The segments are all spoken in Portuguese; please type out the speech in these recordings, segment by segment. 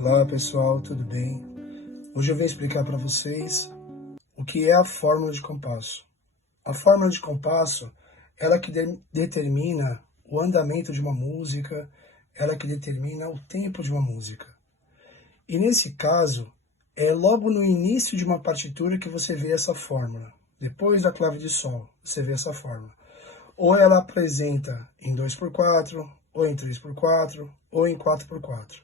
Olá pessoal, tudo bem? Hoje eu vou explicar para vocês o que é a fórmula de compasso. A fórmula de compasso, ela que determina o andamento de uma música, ela que determina o tempo de uma música. E nesse caso, é logo no início de uma partitura que você vê essa fórmula. Depois da clave de sol, você vê essa fórmula. Ou ela apresenta em 2x4, ou em 3x4, ou em 4x4.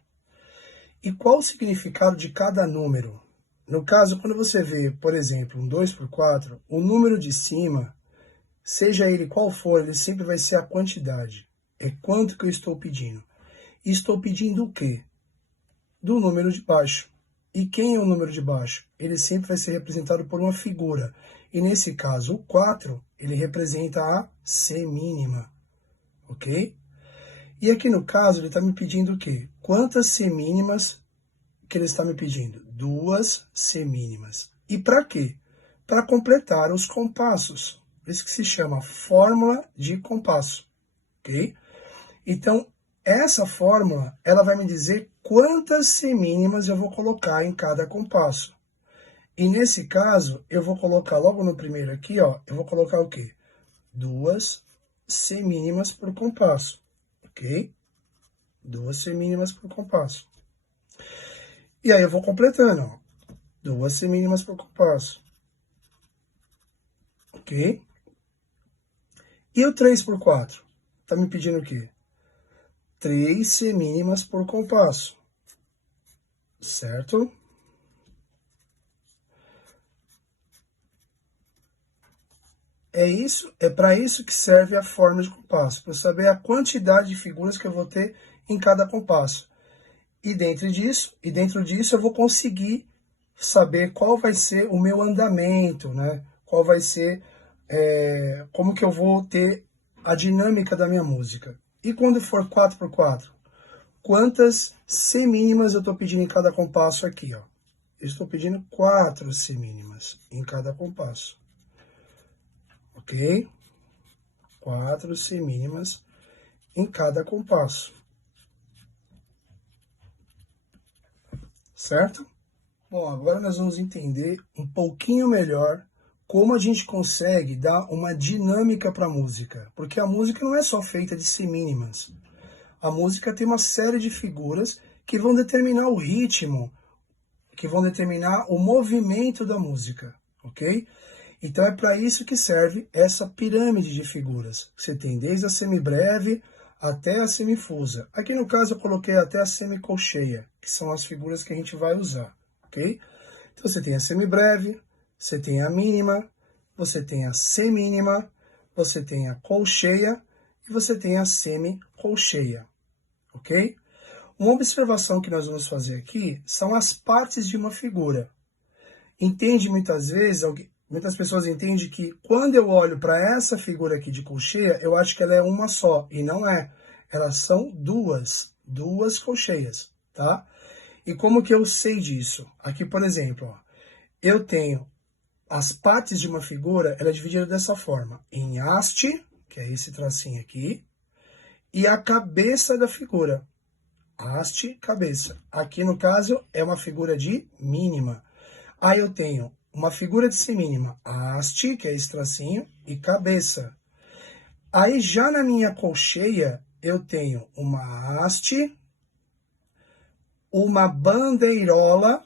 E qual o significado de cada número? No caso, quando você vê, por exemplo, um 2x4, o número de cima, seja ele qual for, ele sempre vai ser a quantidade. É quanto que eu estou pedindo. E estou pedindo o quê? Do número de baixo. E quem é o número de baixo? Ele sempre vai ser representado por uma figura. E nesse caso, o 4, ele representa a semínima. Ok? E aqui no caso, ele está me pedindo o quê? Quantas semínimas que ele está me pedindo? 2 semínimas. E para quê? Para completar os compassos. Isso que se chama fórmula de compasso. Ok? Então, essa fórmula, ela vai me dizer quantas semínimas eu vou colocar em cada compasso. E nesse caso, eu vou colocar logo no primeiro aqui, ó, eu vou colocar o quê? 2 semínimas por compasso. Ok? 2 semínimas por compasso. E aí eu vou completando, ó. 2 semínimas por compasso. Ok? E o 3x4? Tá me pedindo o quê? 3 semínimas por compasso. Certo? É para isso que serve a fórmula de compasso, para eu saber a quantidade de figuras que eu vou ter em cada compasso. E dentro disso eu vou conseguir saber qual vai ser o meu andamento, né? Qual vai ser, como que eu vou ter a dinâmica da minha música. E quando for 4x4? Quantas semínimas eu estou pedindo em cada compasso aqui, ó? Eu estou pedindo 4 semínimas em cada compasso. Ok? 4 semínimas em cada compasso. Certo? Bom, agora nós vamos entender um pouquinho melhor como a gente consegue dar uma dinâmica para a música. Porque a música não é só feita de semínimas. A música tem uma série de figuras que vão determinar o ritmo, que vão determinar o movimento da música, ok? Então é para isso que serve essa pirâmide de figuras. Você tem desde a semibreve até a semifusa. Aqui no caso eu coloquei até a semicolcheia, que são as figuras que a gente vai usar, ok? Então você tem a semibreve, você tem a mínima, você tem a semínima, você tem a colcheia e você tem a semicolcheia, ok? Uma observação que nós vamos fazer aqui são as partes de uma figura. Entende muitas vezes, muitas pessoas entendem que quando eu olho para essa figura aqui de colcheia, eu acho que ela é uma só, e não é. Elas são duas colcheias, tá? E como que eu sei disso? Aqui, por exemplo, ó, eu tenho as partes de uma figura, ela é dividida dessa forma, em haste, que é esse tracinho aqui, e a cabeça da figura. Haste, cabeça. Aqui, no caso, é uma figura de mínima. Aí eu tenho uma figura de semínima, haste, que é esse tracinho, e cabeça. Aí já na minha colcheia, eu tenho uma haste, uma bandeirola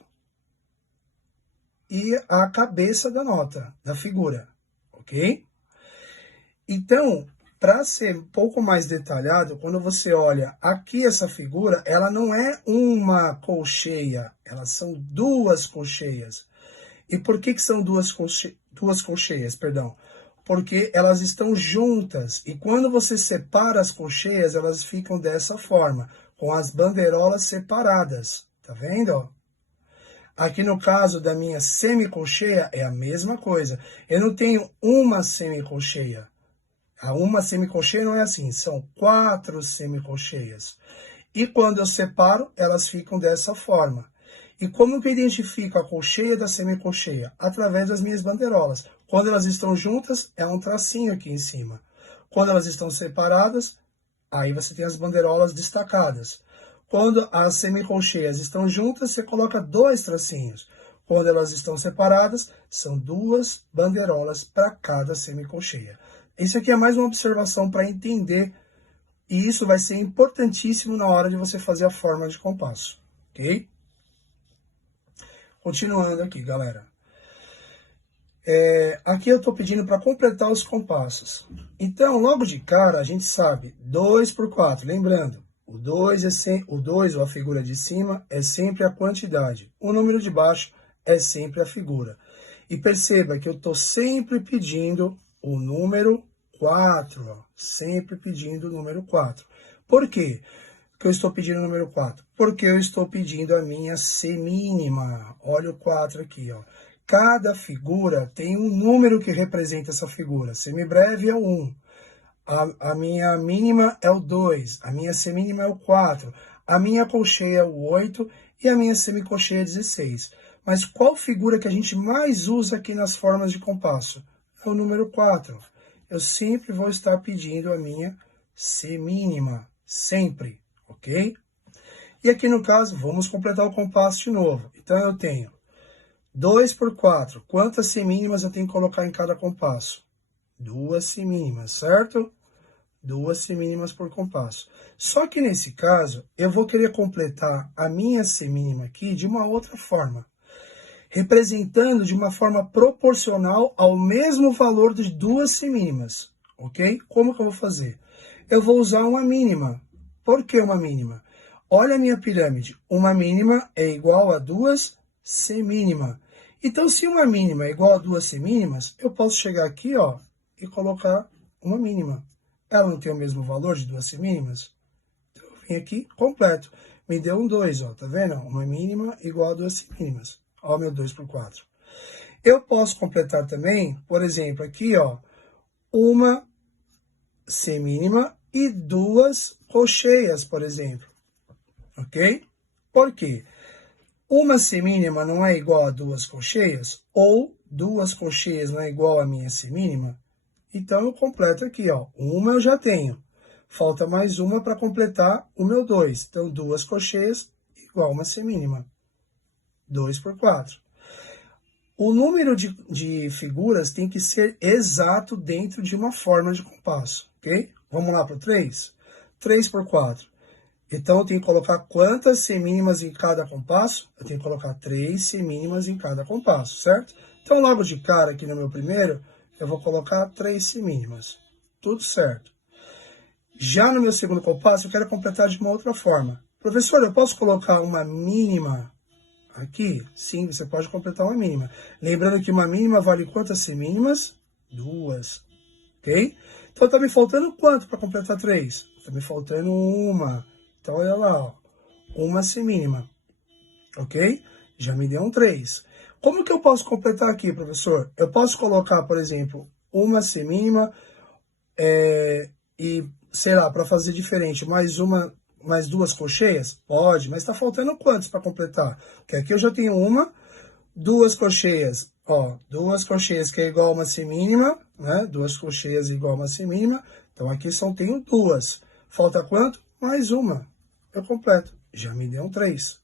e a cabeça da nota, da figura, ok? Então, para ser um pouco mais detalhado, quando você olha aqui essa figura, ela não é uma colcheia, elas são duas colcheias. E por que são duas colcheias, perdão? Porque elas estão juntas. E quando você separa as colcheias, elas ficam dessa forma, com as bandeirolas separadas. Tá vendo? Aqui no caso da minha semicolcheia é a mesma coisa. Eu não tenho uma semicolcheia. A uma semicolcheia não é assim, são 4 semicolcheias. E quando eu separo, elas ficam dessa forma. E como que eu identifico a colcheia da semicolcheia? Através das minhas bandeirolas. Quando elas estão juntas, é um tracinho aqui em cima. Quando elas estão separadas, aí você tem as bandeirolas destacadas. Quando as semicolcheias estão juntas, você coloca 2 tracinhos. Quando elas estão separadas, são 2 bandeirolas para cada semicolcheia. Isso aqui é mais uma observação para entender, e isso vai ser importantíssimo na hora de você fazer a fórmula de compasso, ok? Continuando aqui, galera. Aqui eu estou pedindo para completar os compassos. Então, logo de cara, a gente sabe 2 por 4. Lembrando, o 2, ou a figura de cima, é sempre a quantidade. O número de baixo é sempre a figura. E perceba que eu estou sempre pedindo o número 4. Ó, sempre pedindo o número 4. Por quê que eu estou pedindo o número 4? Porque eu estou pedindo a minha semínima. Olha o 4 aqui, ó. Cada figura tem um número que representa essa figura. Semibreve é o 1. A minha mínima é o 2. A minha semínima é o 4. A minha colcheia é o 8. E a minha semicolcheia é 16. Mas qual figura que a gente mais usa aqui nas formas de compasso? É o número 4. Eu sempre vou estar pedindo a minha semínima. Sempre, ok? E aqui no caso, vamos completar o compasso de novo. Então eu tenho 2 por 4. Quantas semínimas eu tenho que colocar em cada compasso? 2 semínimas, certo? 2 semínimas por compasso. Só que nesse caso, eu vou querer completar a minha semínima aqui de uma outra forma. Representando de uma forma proporcional ao mesmo valor de 2 semínimas, ok? Como que eu vou fazer? Eu vou usar uma mínima. Por que uma mínima? Olha a minha pirâmide. Uma mínima é igual a 2 semínima. Então, se uma mínima é igual a 2 semínimas, eu posso chegar aqui, ó, e colocar uma mínima. Ela não tem o mesmo valor de 2 semínimas? Então, eu vim aqui, completo. Me deu um 2, ó, tá vendo? Uma mínima igual a 2 semínimas. Ó, meu 2 por 4. Eu posso completar também, por exemplo, aqui, ó, uma semínima e 2 colcheias, por exemplo. Ok? Por quê? Uma semínima não é igual a 2 colcheias, ou 2 colcheias não é igual a minha semínima, então eu completo aqui, ó. Uma eu já tenho. Falta mais uma para completar o meu 2. Então, 2 colcheias igual a uma semínima. 2 por 4. O número de figuras tem que ser exato dentro de uma forma de compasso, ok? Vamos lá para o 3? 3 por 4. Então, eu tenho que colocar quantas semínimas em cada compasso? Eu tenho que colocar 3 semínimas em cada compasso, certo? Então, logo de cara, aqui no meu primeiro, eu vou colocar 3 semínimas. Tudo certo. Já no meu segundo compasso, eu quero completar de uma outra forma. Professor, eu posso colocar uma mínima aqui? Sim, você pode completar uma mínima. Lembrando que uma mínima vale quantas semínimas? 2. Ok? Então, tá me faltando quanto para completar 3? Tá me faltando uma. Então, olha lá, ó, uma semínima, ok? Já me deu um 3. Como que eu posso completar aqui, professor? Eu posso colocar, por exemplo, uma semínima e, sei lá, para fazer diferente, mais 2 colcheias? Pode, mas está faltando quantos para completar? Porque aqui eu já tenho 2 colcheias, ó, 2 colcheias que é igual a uma semínima, né? 2 colcheias igual a uma semínima, então aqui só tenho 2. Falta quanto? Mais uma. Eu completo. Já me deu um 3.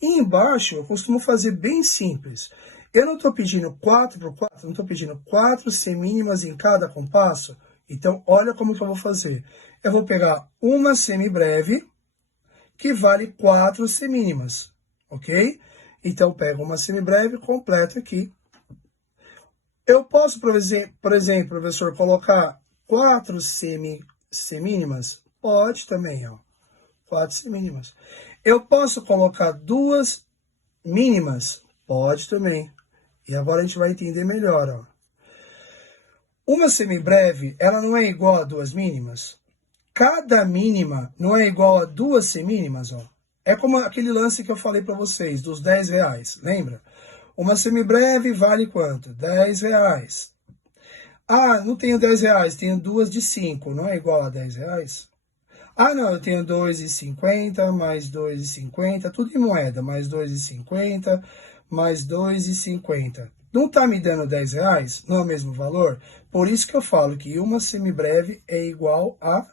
E embaixo, eu costumo fazer bem simples. Eu não estou pedindo 4 por 4, não estou pedindo 4 semínimas em cada compasso. Então, olha como que eu vou fazer. Eu vou pegar uma semibreve, que vale 4 semínimas, ok? Então, eu pego uma semibreve, completo aqui. Eu posso, por exemplo, professor, colocar 4 semínimas? Pode também, ó. 4 semínimas. Eu posso colocar 2 mínimas? Pode também. E agora a gente vai entender melhor, ó. Uma semibreve, ela não é igual a 2 mínimas? Cada mínima não é igual a 2 semínimas, ó. É como aquele lance que eu falei para vocês, dos 10 reais, lembra? Uma semibreve vale quanto? 10 reais. Ah, não tenho 10 reais, tenho 2 de 5, não é igual a 10 reais? Ah, não, eu tenho 2,50, mais 2,50, tudo em moeda, mais 2,50, mais 2,50. Não tá me dando 10 reais? Não é o mesmo valor? Por isso que eu falo que uma semibreve é igual a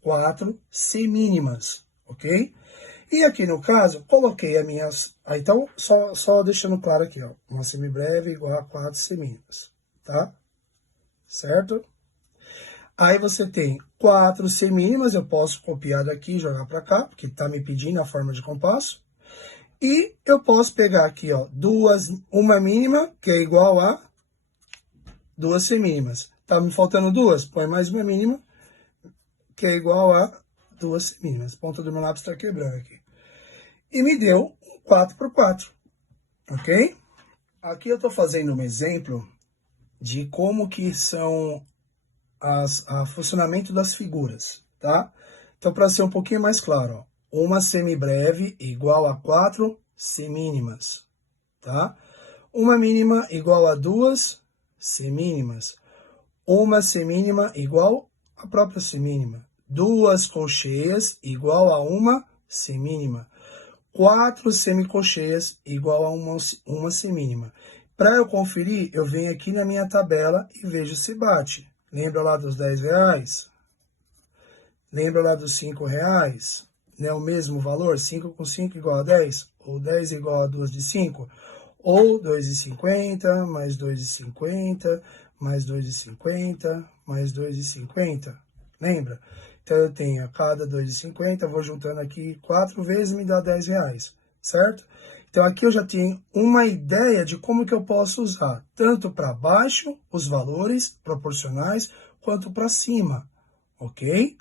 4 semínimas, ok? E aqui no caso, coloquei as minhas... então, só deixando claro aqui, ó, uma semibreve igual a 4 semínimas, tá? Certo? Aí você tem 4 semínimas, eu posso copiar daqui e jogar para cá, porque tá me pedindo a forma de compasso. E eu posso pegar aqui, ó, uma mínima, que é igual a 2 semínimas. Tá me faltando 2? Põe mais uma mínima, que é igual a 2 semínimas. A ponta do meu lápis está quebrando aqui. E me deu um 4 por 4, ok? Aqui eu estou fazendo um exemplo de como que são o funcionamento das figuras, tá? Então, para ser um pouquinho mais claro, ó, uma semibreve igual a 4 semínimas, tá? Uma mínima igual a 2 semínimas. Uma semínima igual a própria semínima. Duas colcheias igual a uma semínima. 4 semicolcheias igual a uma semínima. Para eu conferir, eu venho aqui na minha tabela e vejo se bate. Lembra lá dos R$10? Lembra lá dos R$5? Não é o mesmo valor? 5 com 5 igual a 10? Ou 10 igual a 2 de 5? Ou 2,50 mais 2,50 mais 2,50 mais 2,50. Lembra? Então, eu tenho a cada 2,50, vou juntando aqui 4 vezes, me dá R$10, certo? Então, aqui eu já tenho uma ideia de como que eu posso usar, tanto para baixo, os valores proporcionais, quanto para cima, ok?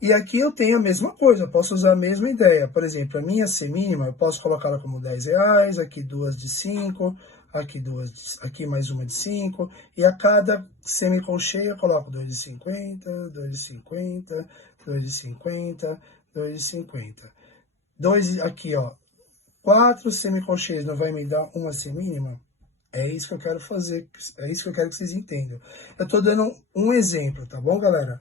E aqui eu tenho a mesma coisa, eu posso usar a mesma ideia. Por exemplo, a minha semínima, eu posso colocá-la como R$10, aqui duas de 5, aqui mais uma de 5, e a cada semicolcheia eu coloco 2,50, 2,50, 2,50, 2,50. Aqui, ó, 4 semicolcheias não vai me dar uma semínima? É isso que eu quero fazer, é isso que eu quero que vocês entendam. Eu tô dando um exemplo, tá bom, galera?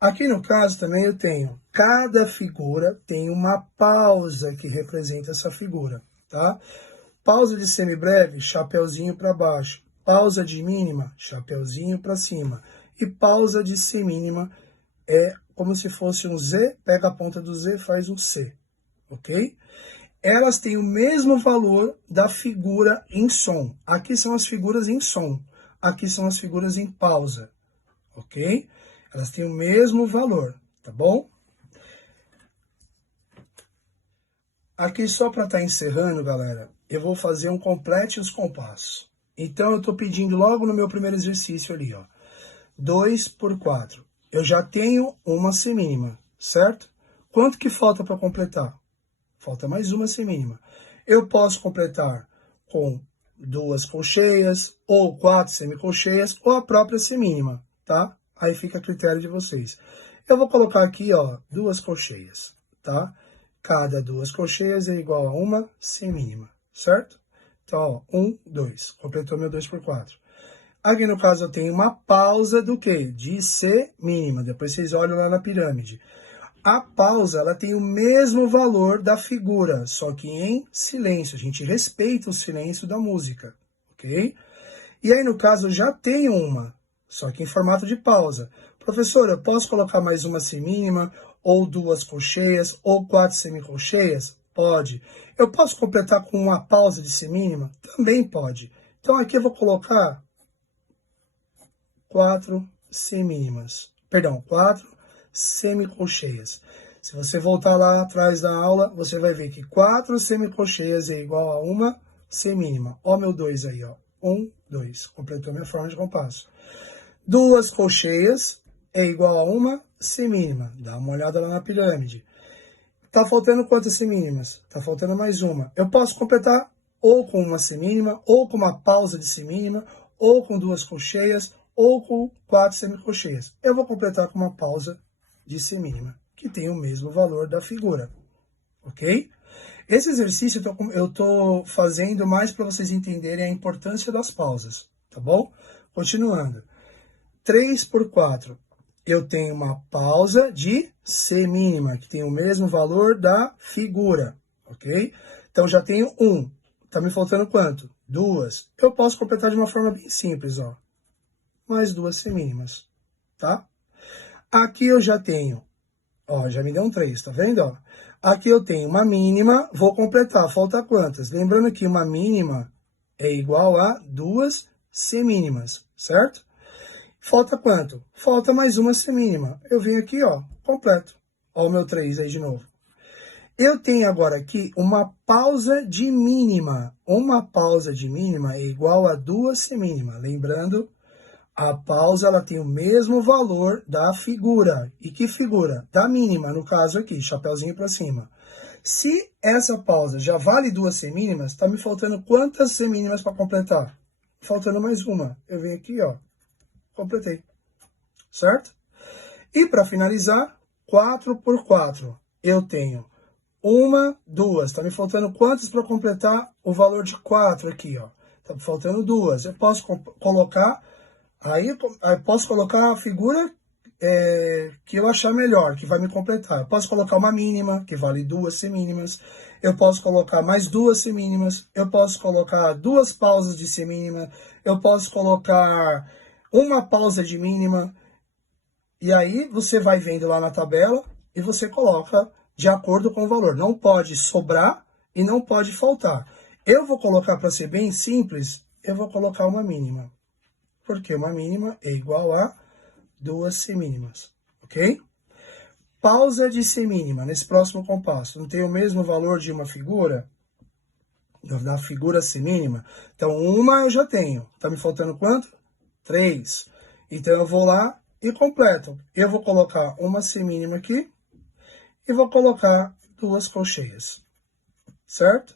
Aqui no caso também eu tenho, cada figura tem uma pausa que representa essa figura, tá? Pausa de semibreve, chapeuzinho para baixo. Pausa de mínima, chapeuzinho para cima. E pausa de semínima é como se fosse um Z, pega a ponta do Z, faz um C, ok? Elas têm o mesmo valor da figura em som. Aqui são as figuras em som, aqui são as figuras em pausa, ok? Elas têm o mesmo valor, tá bom? Aqui só para estar encerrando, galera, eu vou fazer um complete os compassos. Então, eu estou pedindo logo no meu primeiro exercício ali, ó. 2 por 4. Eu já tenho uma semínima, certo? Quanto que falta para completar? Falta mais uma semínima. Eu posso completar com 2 colcheias, ou 4 semicolcheias, ou a própria semínima, tá? Aí fica a critério de vocês. Eu vou colocar aqui, ó, 2 colcheias, tá? Cada 2 colcheias é igual a uma semínima, certo? Então, ó, 1, 2. Completou meu 2 por 4. Aqui no caso eu tenho uma pausa do quê? De semínima. Depois vocês olham lá na pirâmide. A pausa, ela tem o mesmo valor da figura, só que em silêncio. A gente respeita o silêncio da música, ok? E aí, no caso, eu já tenho uma, só que em formato de pausa. Professor, eu posso colocar mais uma semínima, ou 2 colcheias, ou 4 semicolcheias? Pode. Eu posso completar com uma pausa de semínima? Também pode. Então, aqui eu vou colocar 4 semínimas. Perdão, 4 semicolcheias. Se você voltar lá atrás da aula, você vai ver que 4 semicolcheias é igual a uma semínima. Ó meu 2 aí, ó. 1, 2. Completou minha forma de compasso. 2 colcheias é igual a uma semínima. Dá uma olhada lá na pirâmide. Tá faltando quantas semínimas? Tá faltando mais uma. Eu posso completar ou com uma semínima, ou com uma pausa de semínima, ou com 2 colcheias, ou com 4 semicolcheias. Eu vou completar com uma pausa de semínima, que tem o mesmo valor da figura, ok? Esse exercício eu tô fazendo mais para vocês entenderem a importância das pausas, tá bom? Continuando. 3 por 4. Eu tenho uma pausa de semínima, que tem o mesmo valor da figura, ok? Então, já tenho 1. Tá me faltando quanto? 2. Eu posso completar de uma forma bem simples, ó. Mais 2 semínimas, tá? Aqui eu já tenho Ó, já me deu um 3, tá vendo, ó? Aqui eu tenho uma mínima, vou completar, falta quantas? Lembrando que uma mínima é igual a 2 semínimas, certo? Falta quanto? Falta mais uma semínima. Eu venho aqui, ó, completo. Ó o meu 3 aí de novo. Eu tenho agora aqui uma pausa de mínima. Uma pausa de mínima é igual a 2 semínimas. Lembrando, a pausa ela tem o mesmo valor da figura. E que figura? Da mínima, no caso aqui, chapeuzinho para cima. Se essa pausa já vale 2 semínimas, tá me faltando quantas semínimas para completar? Faltando mais uma. Eu venho aqui, ó, completei. Certo? E para finalizar, 4 por 4. Eu tenho uma, duas. Tá me faltando quantas para completar o valor de 4 aqui, ó? Tá me faltando duas. Eu posso colocar, aí posso colocar a figura que eu achar melhor, que vai me completar. Eu posso colocar uma mínima, que vale 2 semínimas. Eu posso colocar mais 2 semínimas. Eu posso colocar 2 pausas de semínima. Eu posso colocar uma pausa de mínima. E aí você vai vendo lá na tabela e você coloca de acordo com o valor. Não pode sobrar e não pode faltar. Eu vou colocar, para ser bem simples, eu vou colocar uma mínima. Porque uma mínima é igual a 2 semínimas, ok? Pausa de semínima nesse próximo compasso. Não tem o mesmo valor de uma figura? Da figura semínima? Então, uma eu já tenho. Tá me faltando quanto? 3. Então, eu vou lá e completo. Eu vou colocar uma semínima aqui e vou colocar 2 colcheias, certo?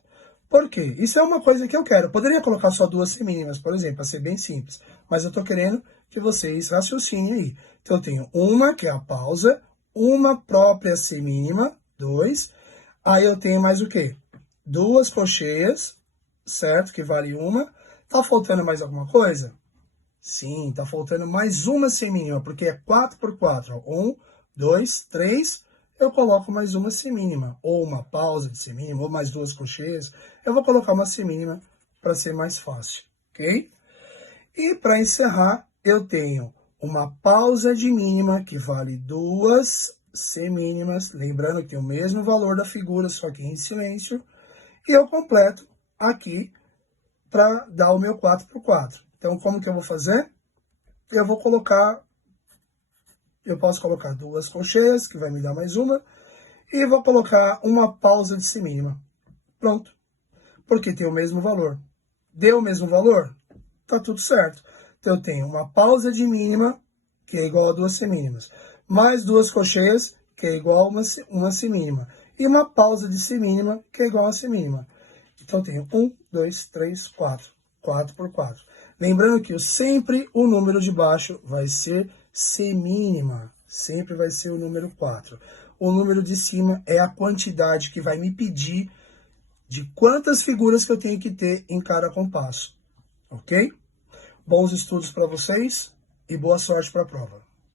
Por quê? Isso é uma coisa que eu quero. Eu poderia colocar só 2 semínimas, por exemplo, para ser bem simples. Mas eu tô querendo que vocês raciocinem aí. Então, eu tenho uma, que é a pausa, uma própria semínima, 2. Aí eu tenho mais o quê? 2 colcheias, certo? Que vale uma. Tá faltando mais alguma coisa? Sim, tá faltando mais uma semínima, porque é 4 por 4. 1, 2, 3. Eu coloco mais uma semínima, ou uma pausa de semínima, ou mais 2 colcheias. Eu vou colocar uma semínima para ser mais fácil, ok? E para encerrar, eu tenho uma pausa de mínima que vale 2 semínimas, lembrando que tem o mesmo valor da figura, só que em silêncio. E eu completo aqui para dar o meu 4 por 4. Então, como que eu vou fazer? Eu posso colocar 2 colcheias, que vai me dar mais uma, e vou colocar uma pausa de semínima. Pronto. Porque tem o mesmo valor. Deu o mesmo valor? Tá tudo certo. Então, eu tenho uma pausa de mínima, que é igual a 2 semínimas, mais 2 colcheias, que é igual a uma semínima, e uma pausa de semínima, que é igual a semínima. Então, eu tenho 1, 2, 3, 4. 4 por 4. Lembrando que sempre o número de baixo vai ser semínima. Sempre vai ser o número 4. O número de cima é a quantidade que vai me pedir de quantas figuras que eu tenho que ter em cada compasso. Ok? Bons estudos para vocês e boa sorte para a prova.